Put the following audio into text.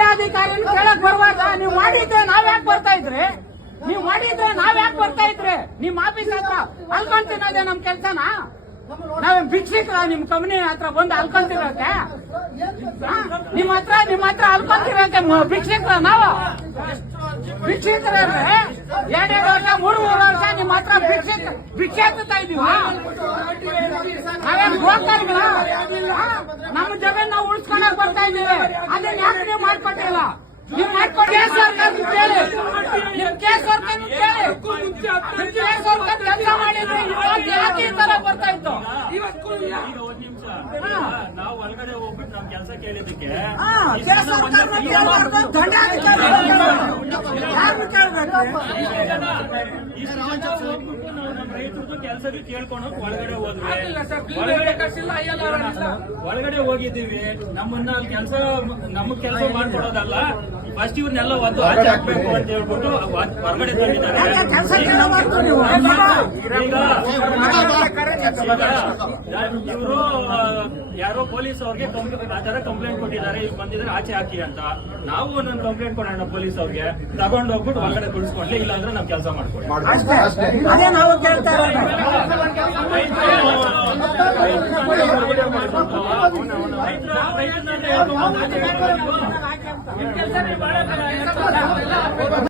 ದಂಡಾಧಿಕಾರಿ ಕೇಳಕ್ ಬರುವಾಗ ನೀವು ಮಾಡಿದ್ರೆ ನಾವ್ಯಾಕೆ ಬರ್ತಾ ಇದ್ರಿ? ನೀವು ಮಾಡಿದ್ರೆ ನಾವ್ಯಾಕೆ ಬರ್ತಾ ಇದ್ರಿ? ನಿಮ್ ಆಫೀಸ್ ಹತ್ರ ಅಲ್ಕೊಂತಿರೋದೇ ನಮ್ ಕೆಲ್ಸನಾ? ನಾವೇನ್ ಭಿಕ್ಷಿಕ್ರ ನಿಮ್ ಕಂಪನಿ ಹತ್ರ ಬಂದು ಅಲ್ಕೊಂತಿರೋಕೆ? ನಿಮ್ ಹತ್ರ ಅಲ್ಕೊಂತಿರೋಕೆ ಭಿಕ್ಷಿಕ್ರ ನಾವು? ಭಿಕ್ಷಿಕ್ರೆ 2 ವರ್ಷ 3 ವರ್ಷ ನಿಮ್ ಹತ್ರ ಭಿಕ್ಷೆ ಹಾಕ್ತಾ ಇದೀವ? ನಾವೇನ್ ಹೋಗ್ತಾಯಿಲ್ಲ. ನಮ್ಮ ಜಮೀನ್ ನಾವು ಉಳಿಸ್ಕೊಂಡಾಗ ಬರ್ತಾ ಇದೀವಿ. ಅದನ್ನ ಯಾಕೆ ನೀವು ಮಾಡ್ಕೊಟ್ಟಿಲ್ಲ? ನೀವು ಮಾಡ್ಕೊಂಡು ಸರ್ಕಾರ ಕೇಳಿ, ನಿಮ್ ಸರ್ಕಾರ ಕೇಳಿ, ನಿಮ್ ಸರ್ಕಾರ ಕೆಲಸ ಮಾಡಿದ್ರೆ ಯಾಕೆ ಈ ತರ ಬರ್ತಾ ಇತ್ತು? ನಾವು ಒಳಗಡೆ ಹೋಗ್ಬಿಟ್ಟು ನಮ್ ಕೆಲಸ ಕೇಳಿದಕ್ಕೆ ರೈತರದ್ದು ಕೆಲಸಕ್ಕೆ ಕೇಳ್ಕೊಂಡು ಒಳಗಡೆ ಹೋದ್ವಿ. ಒಳಗಡೆ ಹೋಗಿದ್ದೀವಿ. ನಮ್ಮನ್ನ ಕೆಲಸ ನಮಗ್ ಕೆಲಸ ಮಾಡ್ಕೊಡೋದಲ್ಲ, ಫಸ್ಟ್ ಇವ್ರನ್ನೆಲ್ಲ ಒಂದು ಆಚೆ ಹಾಕ್ಬೇಕು ಅಂತ ಹೇಳ್ಬಿಟ್ಟು ಹೊರಗಡೆ ತಂದಿದ್ದಾರೆ. ಇವರು ಯಾರೋ ಪೊಲೀಸ್ ಅವ್ರಿಗೆ ಆತರ ಕಂಪ್ಲೇಂಟ್ ಕೊಟ್ಟಿದ್ದಾರೆ, ಇಲ್ಲಿ ಬಂದಿದ್ರೆ ಆಚೆ ಹಾಕಿ ಅಂತ. ನಾವು ಒಂದೊಂದು ಕಂಪ್ಲೇಂಟ್ ಕೊಡೋಣ ಪೊಲೀಸ್ ಅವ್ರಿಗೆ, ತಗೊಂಡು ಹೋಗ್ಬಿಟ್ಟು ಹೊರಗಡೆ ತುಳಿಸ್ಕೊಂಡ್ಲಿ, ಇಲ್ಲ ಅಂದ್ರೆ ನಾವು ಕೆಲಸ ಮಾಡ್ಕೊಳ್ಳಿ. ರೈತರನ್ನ